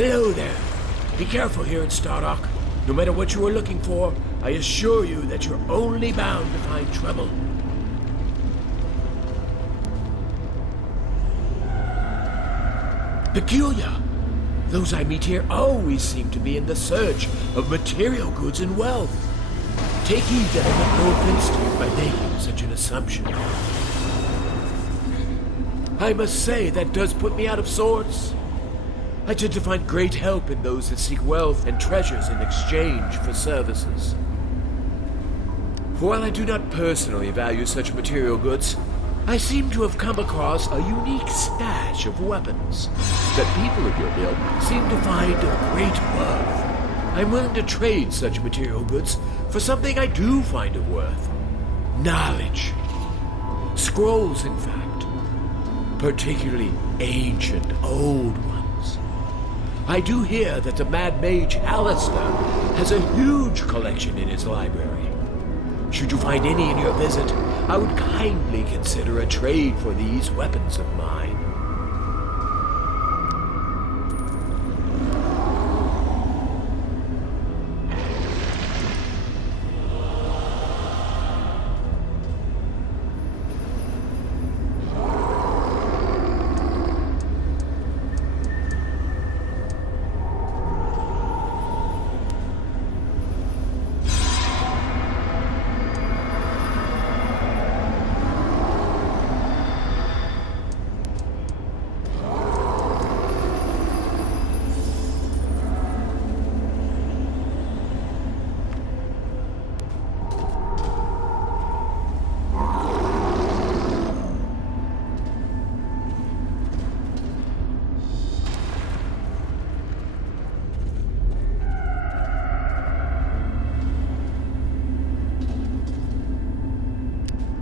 Hello there. Be careful here in Stardock. No matter what you are looking for, I assure you that you're only bound to find trouble. Peculiar. Those I meet here always seem to be in the search of material goods and wealth. Take heed that I make no offense to you by making such an assumption. I must say that does put me out of sorts. I tend to find great help in those that seek wealth and treasures in exchange for services. For while I do not personally value such material goods, I seem to have come across a unique stash of weapons that people of your ilk seem to find of great worth. I'm willing to trade such material goods for something I do find of worth. Knowledge. Scrolls, in fact. Particularly ancient, old ones. I do hear that the Mad Mage Alistair has a huge collection in his library. Should you find any in your visit, I would kindly consider a trade for these weapons of mine.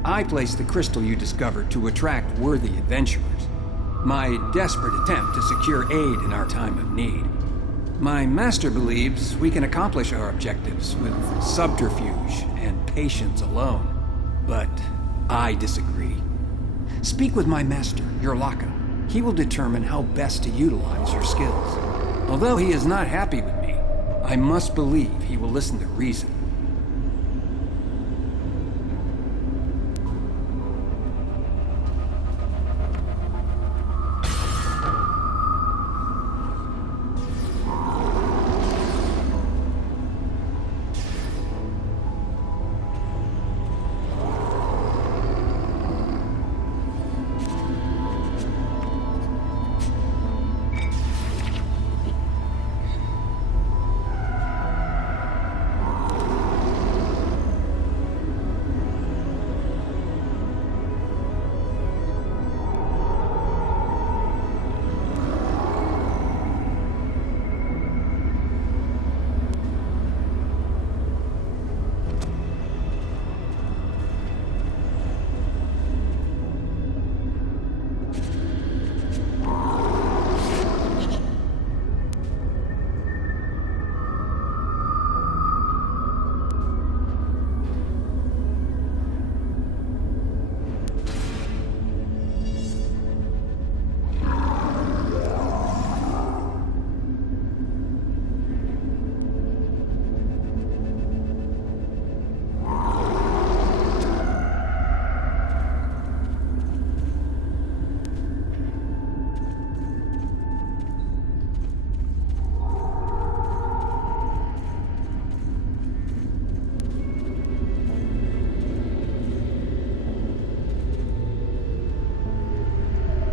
I placed the crystal you discovered to attract worthy adventurers. My desperate attempt to secure aid in our time of need. My master believes we can accomplish our objectives with subterfuge and patience alone. But I disagree. Speak with my master, Yrlakka. He will determine how best to utilize your skills. Although he is not happy with me, I must believe he will listen to reason.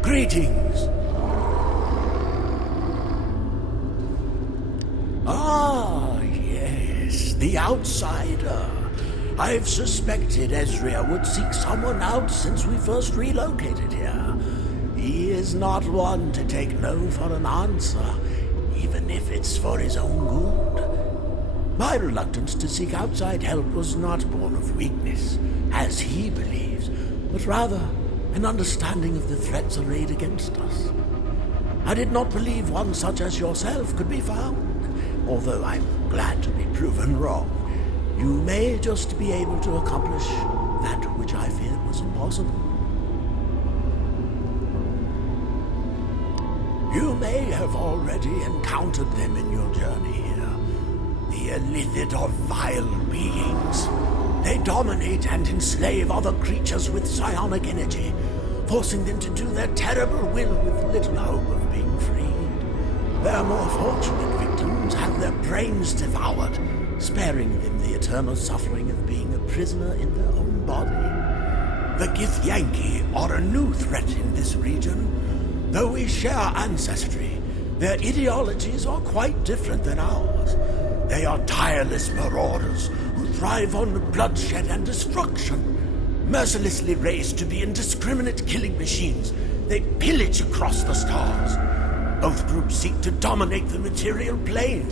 Greetings. Ah, yes, the outsider. I've suspected Ezria would seek someone out since we first relocated here. He is not one to take no for an answer, even if it's for his own good. My reluctance to seek outside help was not born of weakness, as he believes, but rather an understanding of the threats arrayed against us. I did not believe one such as yourself could be found, although I'm glad to be proven wrong. You may just be able to accomplish that which I feared was impossible. You may have already encountered them in your journey here. The Illithid are vile beings. They dominate and enslave other creatures with psionic energy, forcing them to do their terrible will with little hope of being freed. Their more fortunate victims have their brains devoured, sparing them the eternal suffering of being a prisoner in their own body. The Githyanki are a new threat in this region. Though we share ancestry, their ideologies are quite different than ours. They are tireless marauders who thrive on bloodshed and destruction. Mercilessly raised to be indiscriminate killing machines, they pillage across the stars. Both groups seek to dominate the material plane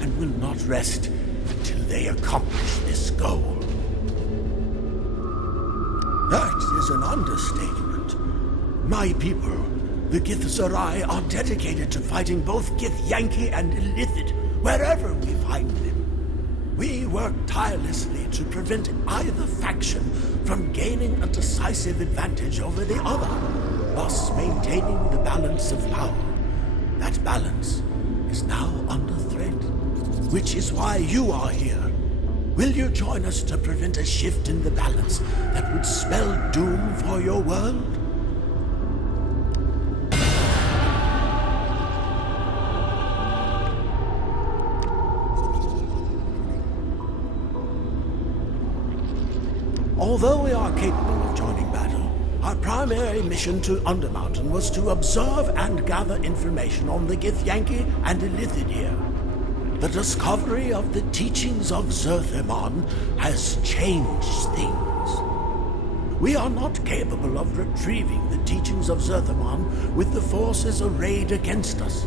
and will not rest until they accomplish this goal. That is an understatement. My people, the Githzeria, are dedicated to fighting both Githyanki and Illithid wherever we find them. We work tirelessly to prevent either faction from gaining a decisive advantage over the other, thus maintaining the balance of power. That balance is now under threat, which is why you are here. Will you join us to prevent a shift in the balance that would spell doom for your world? Although we are capable of joining battle, our primary mission to Undermountain was to observe and gather information on the Githyanki and Illithid here. The discovery of the teachings of Zerthimon has changed things. We are not capable of retrieving the teachings of Zerthimon with the forces arrayed against us.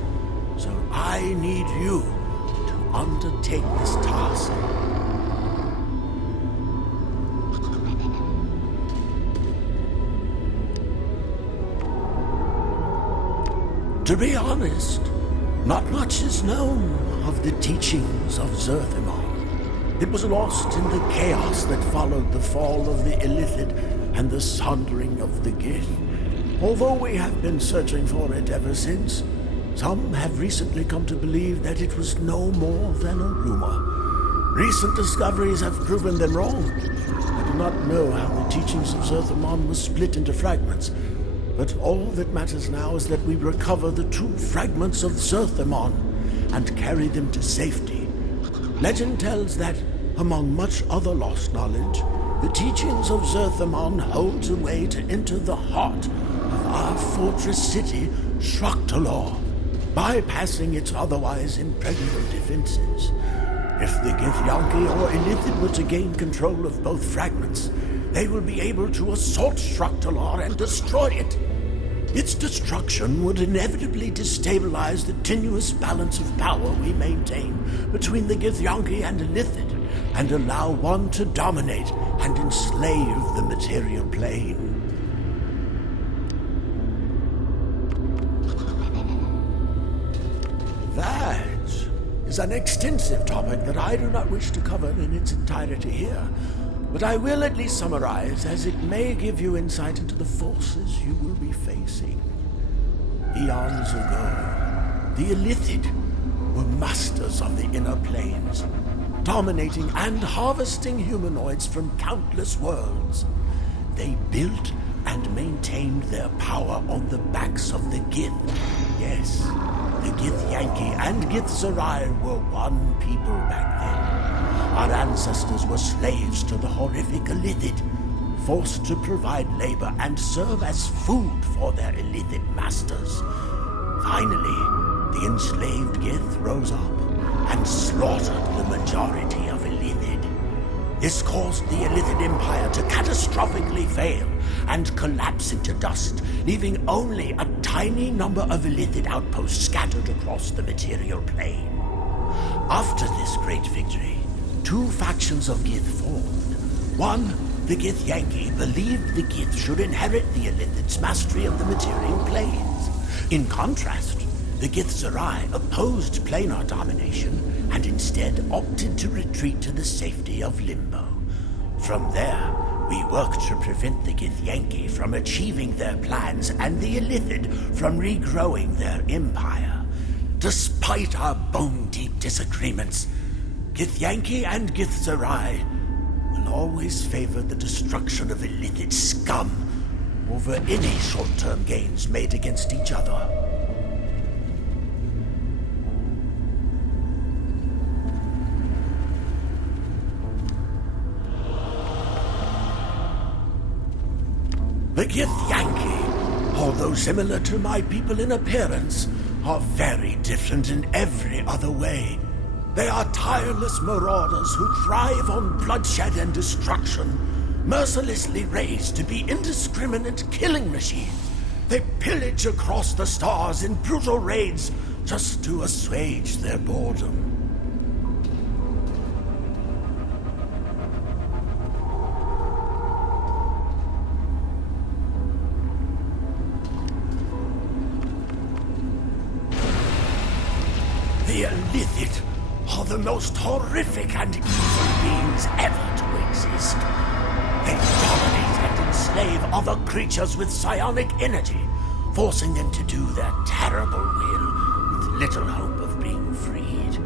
So I need you to undertake this task. To be honest, not much is known of the teachings of Zerthimon. It was lost in the chaos that followed the fall of the Illithid and the sundering of the Gith. Although we have been searching for it ever since, some have recently come to believe that it was no more than a rumor. Recent discoveries have proven them wrong. I do not know how the teachings of Zerthimon were split into fragments, but all that matters now is that we recover the two fragments of Zerthimon and carry them to safety. Legend tells that, among much other lost knowledge, the teachings of Zerthimon holds a way to enter the heart of our fortress city, Shraktalor, bypassing its otherwise impregnable defenses. If the Githyanki or Illithid were to gain control of both fragments, they will be able to assault Shraktalor and destroy it. Its destruction would inevitably destabilize the tenuous balance of power we maintain between the Githyanki and Illithid, and allow one to dominate and enslave the material plane. That is an extensive topic that I do not wish to cover in its entirety here, but I will at least summarize, as it may give you insight into the forces you will be facing. Eons ago, the Illithid were masters of the inner planes, dominating and harvesting humanoids from countless worlds. They built and maintained their power on the backs of the Gith. Yes, the Githyanki and Githzeria were one people back then. Our ancestors were slaves to the horrific Illithid, forced to provide labor and serve as food for their Illithid masters. Finally, the enslaved Gith rose up and slaughtered the majority of Illithid. This caused the Illithid Empire to catastrophically fail and collapse into dust, leaving only a tiny number of Illithid outposts scattered across the material plane. After this great victory, two factions of Gith formed. One, the Githyanki, believed the Gith should inherit the Illithid's mastery of the material planes. In contrast, the Githzeria opposed planar domination and instead opted to retreat to the safety of Limbo. From there, We work to prevent the Githyanki from achieving their plans and the Illithid from regrowing their empire. Despite our bone-deep disagreements, Githyanki and Githzeria will always favor the destruction of Illithid scum over any short-term gains made against each other. The Githyanki, although similar to my people in appearance, are very different in every other way. They are tireless marauders who thrive on bloodshed and destruction, mercilessly raised to be indiscriminate killing machines. They pillage across the stars in brutal raids just to assuage their boredom. The Illithid are the most horrific and evil beings ever to exist. They dominate and enslave other creatures with psionic energy, forcing them to do their terrible will with little hope of being freed.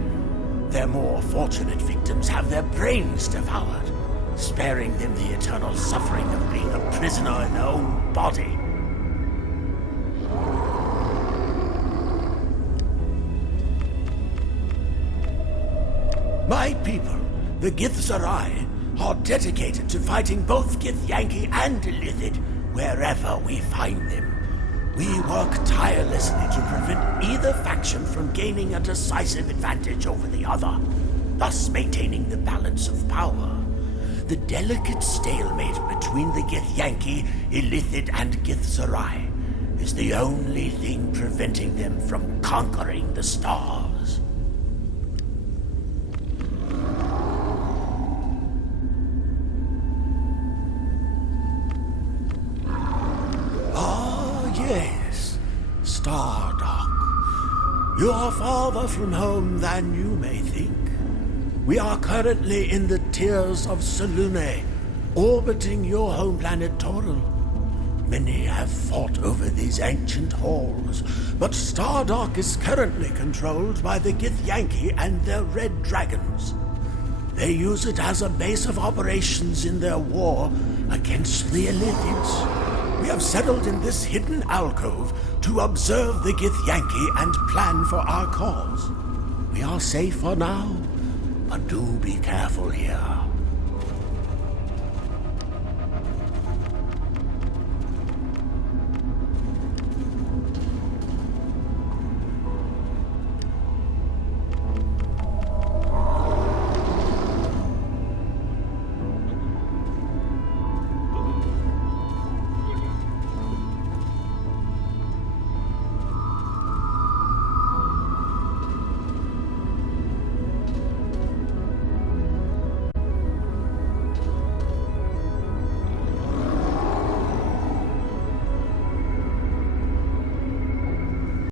Their more fortunate victims have their brains devoured, sparing them the eternal suffering of being a prisoner in their own body. My people, the Githzeria, are dedicated to fighting both Githyanki and Illithid wherever we find them. We work tirelessly to prevent either faction from gaining a decisive advantage over the other, thus maintaining the balance of power. The delicate stalemate between the Githyanki, Illithid, and Githzeria is the only thing preventing them from conquering the stars. Yes, Stardock. You are farther from home than you may think. We are currently in the tiers of Selune, orbiting your home planet Toril. Many have fought over these ancient halls, but Stardock is currently controlled by the Githyanki and their red dragons. They use it as a base of operations in their war against the Illithids. We have settled in this hidden alcove to observe the Githyanki and plan for our cause. We are safe for now, but do be careful here.